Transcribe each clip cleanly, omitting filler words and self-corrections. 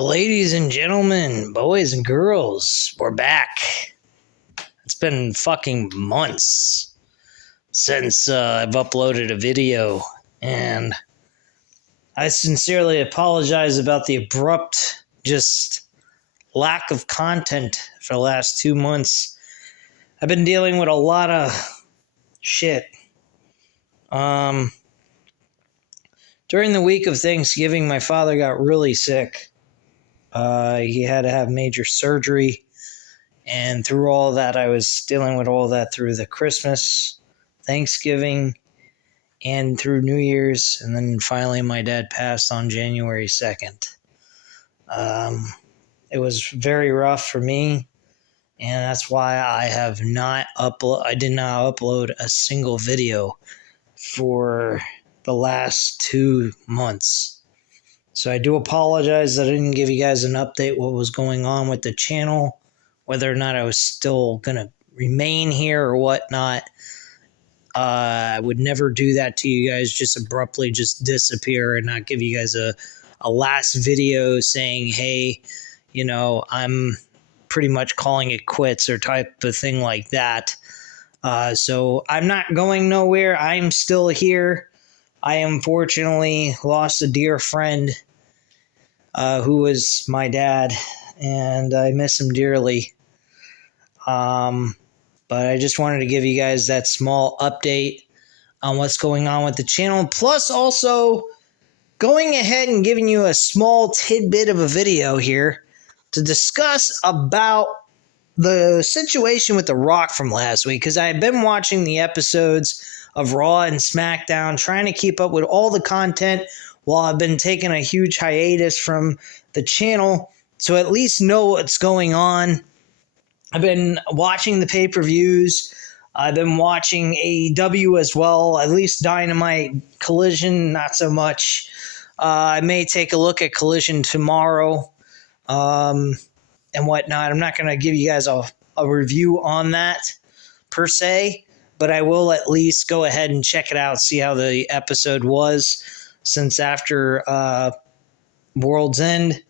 Ladies and gentlemen, boys and girls, we're back. It's been fucking months since I've uploaded a video, and I sincerely apologize about the abrupt, lack of content for the last 2 months. I've been dealing with a lot of shit. During the week of Thanksgiving, my father got really sick. He had to have major surgery, and through all that, I was dealing with all that through the Christmas, Thanksgiving, and through New Year's, and then finally my dad passed on January 2nd. It was very rough for me, and that's why I did not upload a single video for the last 2 months. So I do apologize that I didn't give you guys an update what was going on with the channel, whether or not I was still going to remain here or whatnot. I would never do that to you guys, just abruptly just disappear and not give you guys a last video saying, hey, I'm pretty much calling it quits or type of thing like that. So I'm not going nowhere. I'm still here. I unfortunately lost a dear friend who was my dad, and I miss him dearly. But I just wanted to give you guys that small update on what's going on with the channel, plus also going ahead and giving you a small tidbit of a video here to discuss about the situation with The Rock from last week, because I have been watching the episodes of Raw and SmackDown, trying to keep up with all the content while I've been taking a huge hiatus from the channel, so at least know what's going on. I've been watching the pay-per-views. I've been watching AEW as well, at least Dynamite. Collision, not so much. I may take a look at Collision tomorrow and whatnot. I'm not going to give you guys a review on that per se, but I will at least go ahead and check it out, see how the episode was since after World's End.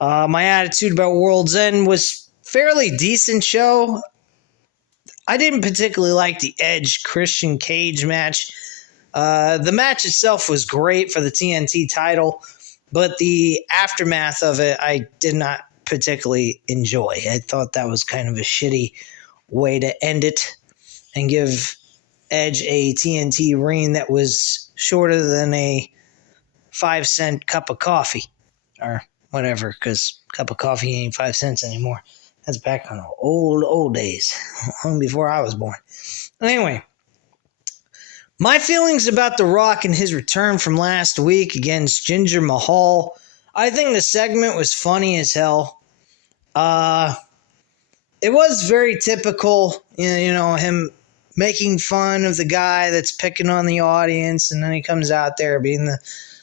My attitude about World's End was fairly decent show. I didn't particularly like the Edge Christian Cage match. The match itself was great for the TNT title, but the aftermath of it I did not particularly enjoy. I thought that was kind of a shitty way to end it and give Edge a TNT reign that was shorter than a 5-cent cup of coffee or whatever, because a cup of coffee ain't 5 cents anymore. That's back on the old days, long before I was born. Anyway, my feelings about The Rock and his return from last week against Jinder Mahal. I think the segment was funny as hell. It was very typical, him making fun of the guy that's picking on the audience, and then he comes out there being the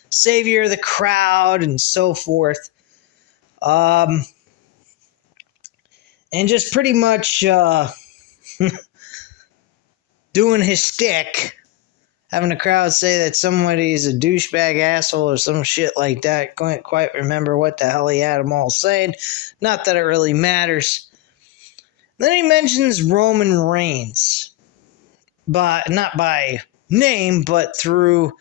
savior of the crowd and so forth. And just pretty much doing his shtick, having the crowd say that somebody's a douchebag asshole or some shit like that. Can't quite remember what the hell he had them all saying. Not that it really matters. Then he mentions Roman Reigns, but not by name, but through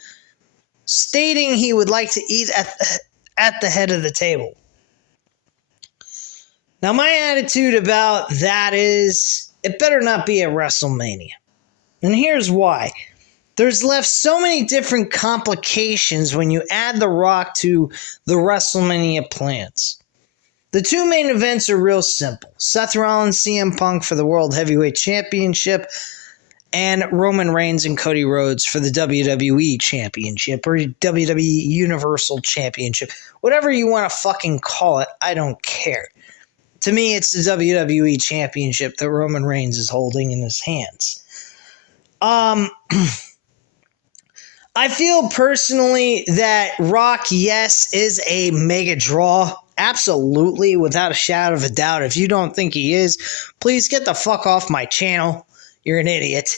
stating he would like to eat at the head of the table. Now, my attitude about that is it better not be at WrestleMania. And here's why. There's left so many different complications when you add The Rock to the WrestleMania plans. The two main events are real simple. Seth Rollins, CM Punk for the World Heavyweight Championship, and Roman Reigns and Cody Rhodes for the WWE Championship or WWE Universal Championship. Whatever you want to fucking call it, I don't care. To me, it's the WWE Championship that Roman Reigns is holding in his hands. I feel personally that Rock, yes, is a mega draw. Absolutely, without a shadow of a doubt. If you don't think he is, please get the fuck off my channel. You're an idiot.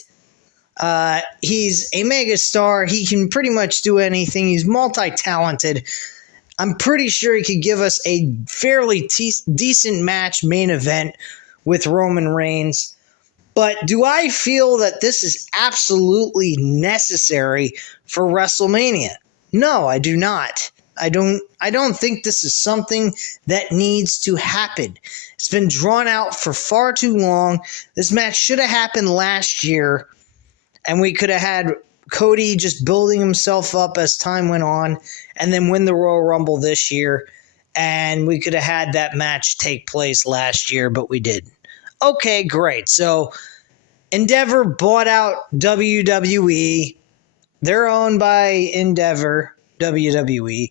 He's a mega star. He can pretty much do anything. He's multi-talented. I'm pretty sure he could give us a fairly decent match main event with Roman Reigns. But do I feel that this is absolutely necessary for WrestleMania? No, I do not. I don't think this is something that needs to happen. It's been drawn out for far too long. This match should have happened last year, and we could have had Cody just building himself up as time went on and then win the Royal Rumble this year, and we could have had that match take place last year, but we didn't. Okay, great. So Endeavor bought out WWE. They're owned by Endeavor, WWE,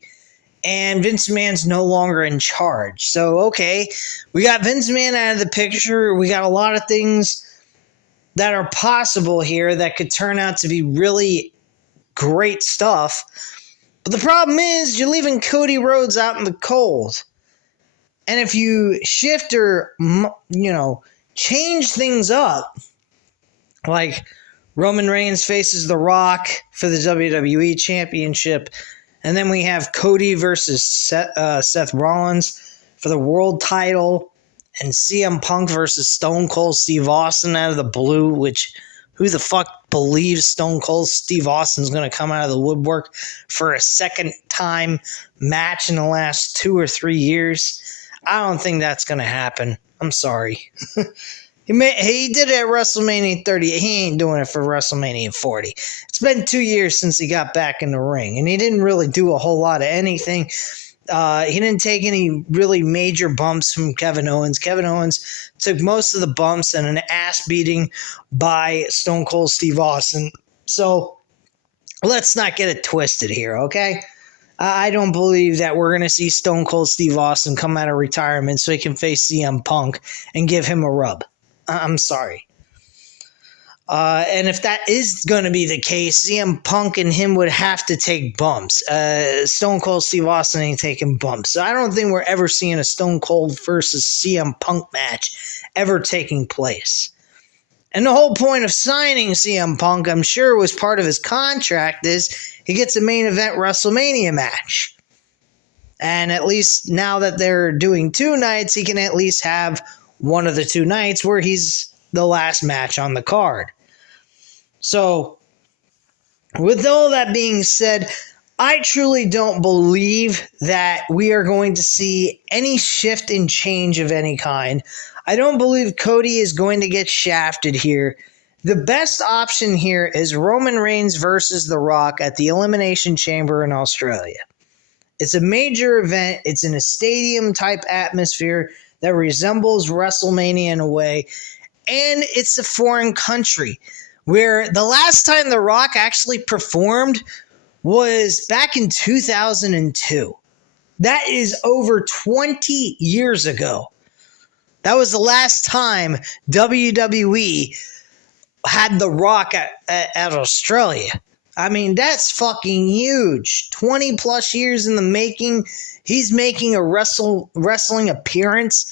and Vince McMahon's no longer in charge. So, okay, we got Vince McMahon out of the picture. We got a lot of things that are possible here that could turn out to be really great stuff. But the problem is you're leaving Cody Rhodes out in the cold. And if you shift or, change things up, like Roman Reigns faces The Rock for the WWE Championship, and then we have Cody versus Seth Rollins for the world title, and CM Punk versus Stone Cold Steve Austin out of the blue, which who the fuck believes Stone Cold Steve Austin's going to come out of the woodwork for a second time match in the last 2 or 3 years? I don't think that's going to happen. I'm sorry. He did it at WrestleMania 30. He ain't doing it for WrestleMania 40. It's been 2 years since he got back in the ring, and he didn't really do a whole lot of anything. He didn't take any really major bumps from Kevin Owens. Kevin Owens took most of the bumps and an ass beating by Stone Cold Steve Austin. So let's not get it twisted here, okay? I don't believe that we're going to see Stone Cold Steve Austin come out of retirement so he can face CM Punk and give him a rub. I'm sorry. And if that is going to be the case, CM Punk and him would have to take bumps. Stone Cold Steve Austin ain't taking bumps. So I don't think we're ever seeing a Stone Cold versus CM Punk match ever taking place. And the whole point of signing CM Punk, I'm sure was part of his contract, is he gets a main event WrestleMania match. And at least now that they're doing 2 nights, he can at least have one of the 2 nights where he's the last match on the card. So, with all that being said, I truly don't believe that we are going to see any shift in change of any kind. I don't believe Cody is going to get shafted here. The best option here is Roman Reigns versus The Rock at the Elimination Chamber in Australia. It's a major event. It's in a stadium-type atmosphere that resembles WrestleMania in a way, and it's a foreign country where the last time The Rock actually performed was back in 2002. That is over 20 years ago. That was the last time WWE had The Rock at Australia. I mean, that's fucking huge. 20 plus years in the making. He's making a wrestling appearance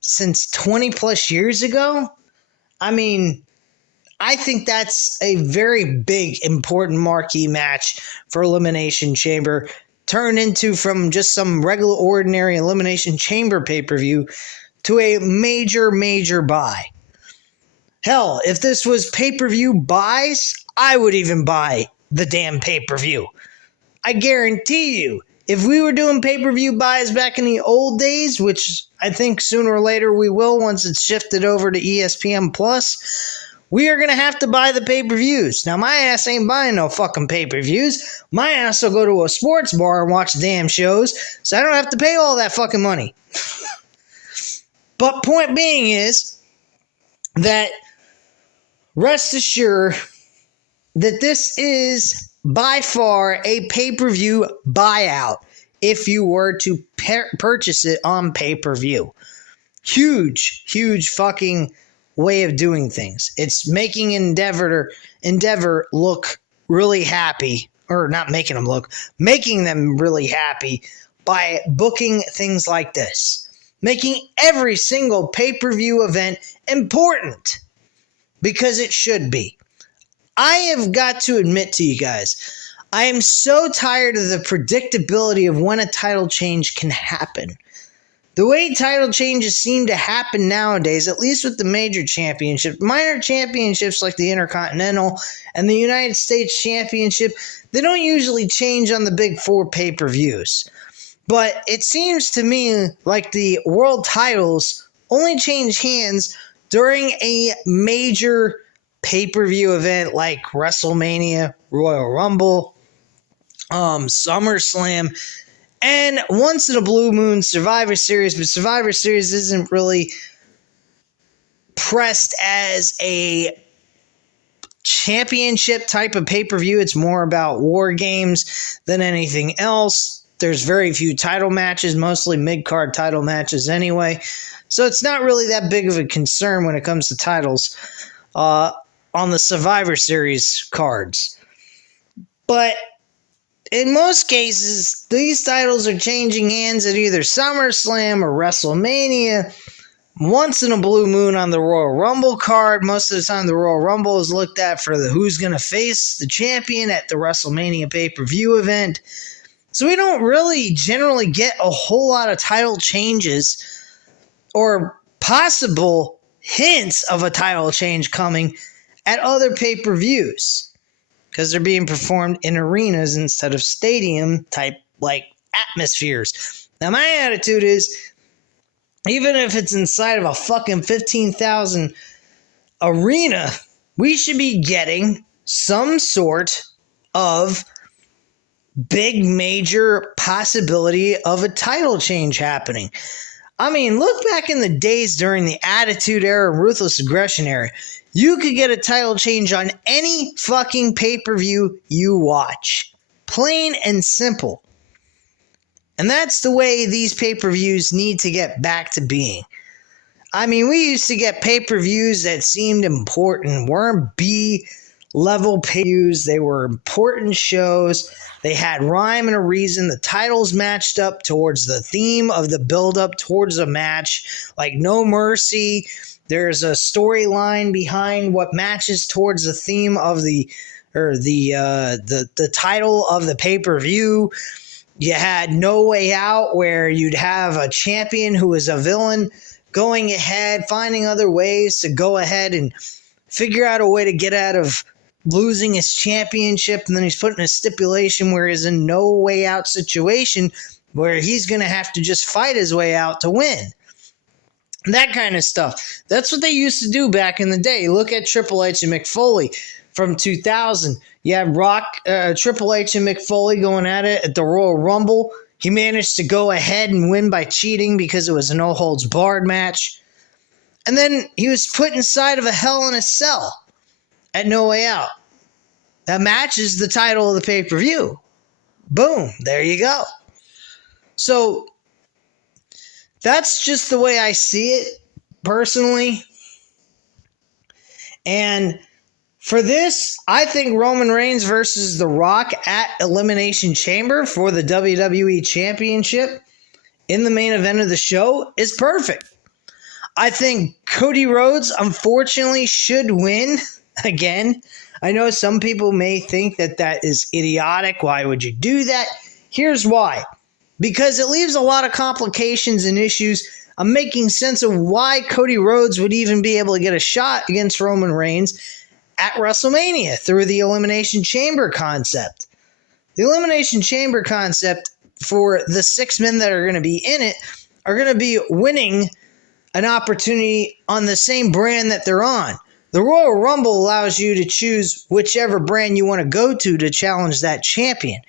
since 20 plus years ago. I mean, I think that's a very big, important marquee match for Elimination Chamber. Turned into from just some regular, ordinary Elimination Chamber pay-per-view to a major, major buy. Hell, if this was pay-per-view buys, I would even buy the damn pay-per-view. I guarantee you, if we were doing pay-per-view buys back in the old days, which I think sooner or later we will once it's shifted over to ESPN Plus, we are going to have to buy the pay-per-views. Now, my ass ain't buying no fucking pay-per-views. My ass will go to a sports bar and watch damn shows, so I don't have to pay all that fucking money. But point being is that rest assured that this is by far a pay-per-view buyout if you were to purchase it on pay-per-view. Huge, huge fucking way of doing things. It's making Endeavor look really happy, or not making them look, making them really happy by booking things like this. Making every single pay-per-view event important, because it should be. I have got to admit to you guys, I am so tired of the predictability of when a title change can happen. The way title changes seem to happen nowadays, at least with the major championships, minor championships like the Intercontinental and the United States Championship, they don't usually change on the big 4 pay-per-views. But it seems to me like the world titles only change hands during a major pay-per-view event like WrestleMania, Royal Rumble, SummerSlam, and once in a blue moon Survivor Series, but Survivor Series isn't really pressed as a championship type of pay-per-view. It's more about war games than anything else. There's very few title matches, mostly mid-card title matches anyway. So it's not really that big of a concern when it comes to titles on the Survivor Series cards. But in most cases, these titles are changing hands at either SummerSlam or WrestleMania. Once in a blue moon on the Royal Rumble card. Most of the time, the Royal Rumble is looked at for the who's going to face the champion at the WrestleMania pay-per-view event. So we don't really generally get a whole lot of title changes or possible hints of a title change coming at other pay-per-views, because they're being performed in arenas instead of stadium type like atmospheres. Now my attitude is, even if it's inside of a fucking 15,000 arena, we should be getting some sort of big major possibility of a title change happening. I mean, look back in the days during the Attitude Era and Ruthless Aggression Era. You could get a title change on any fucking pay-per-view you watch. Plain and simple. And that's the way these pay-per-views need to get back to being. I mean, we used to get pay-per-views that seemed important, weren't B-level pay-per-views. They were important shows. They had rhyme and a reason. The titles matched up towards the theme of the build-up towards a match. Like No Mercy. There's a storyline behind what matches towards the theme of the title of the pay-per-view. You had No Way Out, where you'd have a champion who was a villain going ahead, finding other ways to go ahead and figure out a way to get out of losing his championship, and then he's put in a stipulation where he's in no way out situation where he's going to have to just fight his way out to win. That kind of stuff. That's what they used to do back in the day. Look at Triple H and Mick Foley from 2000. You have Triple H and Mick Foley going at it at the Royal Rumble. He managed to go ahead and win by cheating because it was a no-holds-barred match. And then he was put inside of a Hell in a Cell at No Way Out. That match is the title of the pay-per-view. Boom. There you go. So that's just the way I see it, personally. And for this, I think Roman Reigns versus The Rock at Elimination Chamber for the WWE Championship in the main event of the show is perfect. I think Cody Rhodes, unfortunately, should win again. I know some people may think that that is idiotic. Why would you do that? Here's why. Because it leaves a lot of complications and issues. I'm making sense of why Cody Rhodes would even be able to get a shot against Roman Reigns at WrestleMania through the Elimination Chamber concept. The Elimination Chamber concept for the 6 men that are going to be in it are going to be winning an opportunity on the same brand that they're on. The Royal Rumble allows you to choose whichever brand you want to go to challenge that champion.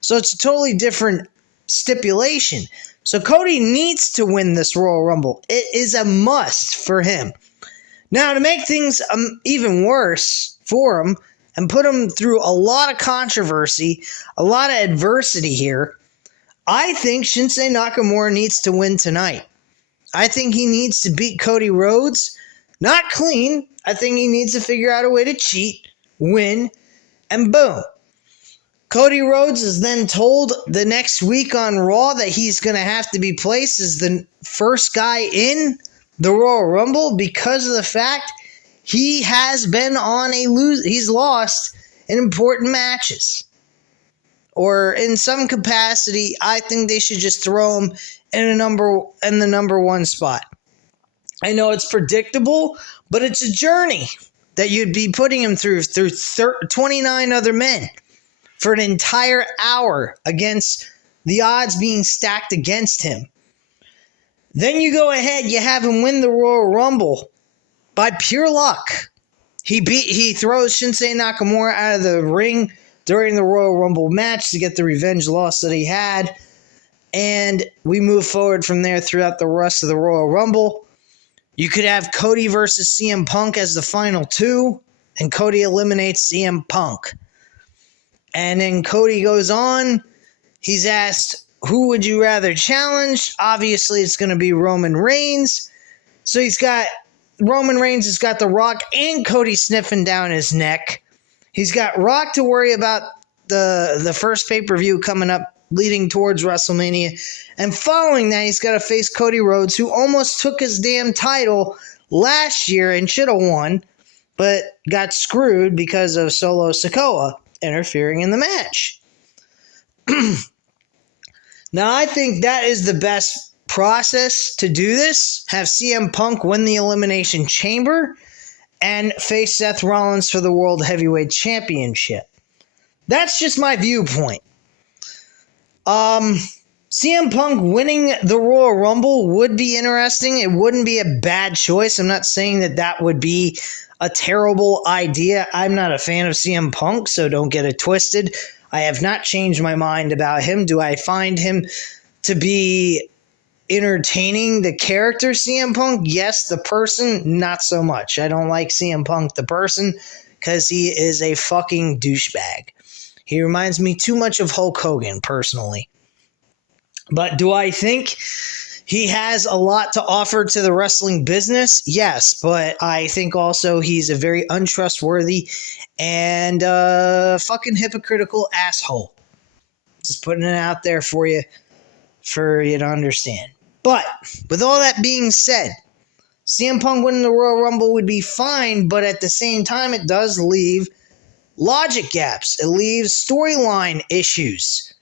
So it's a totally different stipulation. So Cody needs to win this Royal Rumble. It is a must for him. Now, to make things even worse for him and put him through a lot of controversy, a lot of adversity here, I think Shinsuke Nakamura needs to win tonight. I think he needs to beat Cody Rhodes. Not clean. I think he needs to figure out a way to cheat, win, and boom. Cody Rhodes is then told the next week on Raw that he's going to have to be placed as the first guy in the Royal Rumble because of the fact he has been on he's lost in important matches. or in some capacity, I think they should just throw him in the number one spot. I know it's predictable, but it's a journey that you'd be putting him through 29 other men for an entire hour against the odds being stacked against him. Then you go ahead, you have him win the Royal Rumble by pure luck. He throws Shinsuke Nakamura out of the ring during the Royal Rumble match to get the revenge loss that he had. And we move forward from there throughout the rest of the Royal Rumble. You could have Cody versus CM Punk as the final two, and Cody eliminates CM Punk. And then Cody goes on. He's asked, who would you rather challenge? Obviously, it's going to be Roman Reigns. So Roman Reigns has got The Rock and Cody sniffing down his neck. He's got Rock to worry about the first pay-per-view coming up leading towards WrestleMania. And following that, he's got to face Cody Rhodes, who almost took his damn title last year and should have won, but got screwed because of Solo Sikoa interfering in the match. Now, I think that is the best process to do this. Have CM Punk win the Elimination Chamber and face Seth Rollins for the World Heavyweight Championship. That's just my viewpoint. CM Punk winning the Royal Rumble would be interesting. It wouldn't be a bad choice. I'm not saying that would be a terrible idea. I'm not a fan of CM Punk, so don't get it twisted. I have not changed my mind about him. Do I find him to be entertaining, the character CM Punk? Yes. The person, not so much. I don't like CM Punk, the person, because he is a fucking douchebag. He reminds me too much of Hulk Hogan, personally. But do I think he has a lot to offer to the wrestling business? Yes, but I think also he's a very untrustworthy and fucking hypocritical asshole. Just putting it out there for you to understand. But with all that being said, CM Punk winning the Royal Rumble would be fine, but at the same time, it does leave logic gaps. It leaves storyline issues.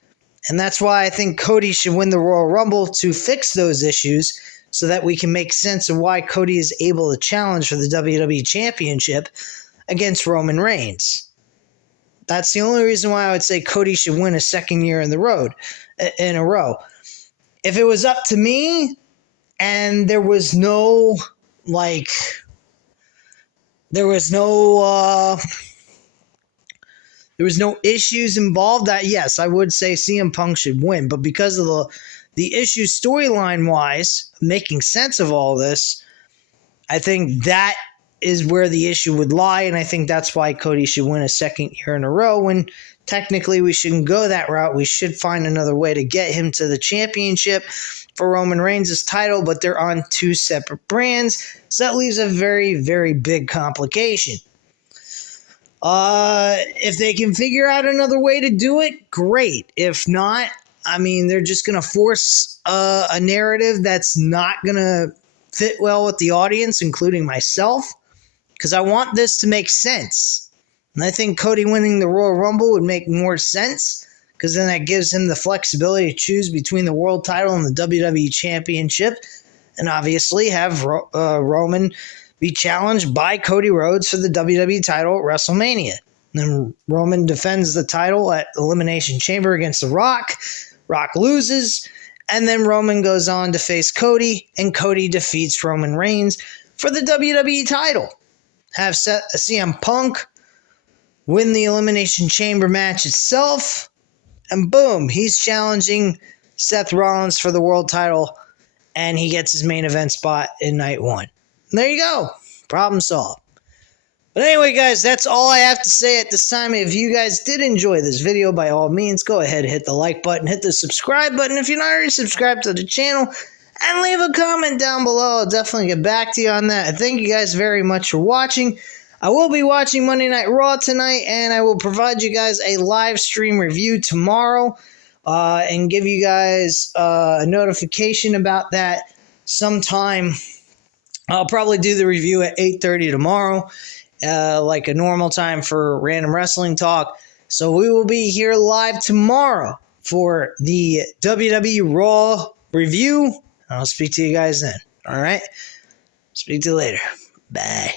And that's why I think Cody should win the Royal Rumble to fix those issues so that we can make sense of why Cody is able to challenge for the WWE Championship against Roman Reigns. That's the only reason why I would say Cody should win a second year in a row. If it was up to me and there was no issues involved, that yes, I would say CM Punk should win. But because of the issues storyline-wise, making sense of all this, I think that is where the issue would lie, and I think that's why Cody should win a second year in a row, when technically we shouldn't go that route. We should find another way to get him to the championship for Roman Reigns' title, but they're on two separate brands, so that leaves a very, very big complication. If they can figure out another way to do it, great. If not, I mean, they're just going to force a narrative that's not going to fit well with the audience, including myself, because I want this to make sense. And I think Cody winning the Royal Rumble would make more sense, because then that gives him the flexibility to choose between the world title and the WWE Championship, and obviously have Roman be challenged by Cody Rhodes for the WWE title at WrestleMania. Then Roman defends the title at Elimination Chamber against The Rock. Rock loses, and then Roman goes on to face Cody, and Cody defeats Roman Reigns for the WWE title. Have CM Punk win the Elimination Chamber match itself, and boom, he's challenging Seth Rollins for the world title, and he gets his main event spot in night one. And there you go. Problem solved. But anyway, guys, that's all I have to say at this time. If you guys did enjoy this video, by all means, go ahead and hit the like button, hit the subscribe button if you're not already subscribed to the channel, and leave a comment down below. I'll definitely get back to you on that. I thank you guys very much for watching. I will be watching Monday Night Raw tonight, and I will provide you guys a live stream review tomorrow and give you guys a notification about that sometime. I'll probably do the review at 8:30 tomorrow, like a normal time for Random Wrestling Talk. So we will be here live tomorrow for the WWE Raw review. I'll speak to you guys then. All right? Speak to you later. Bye.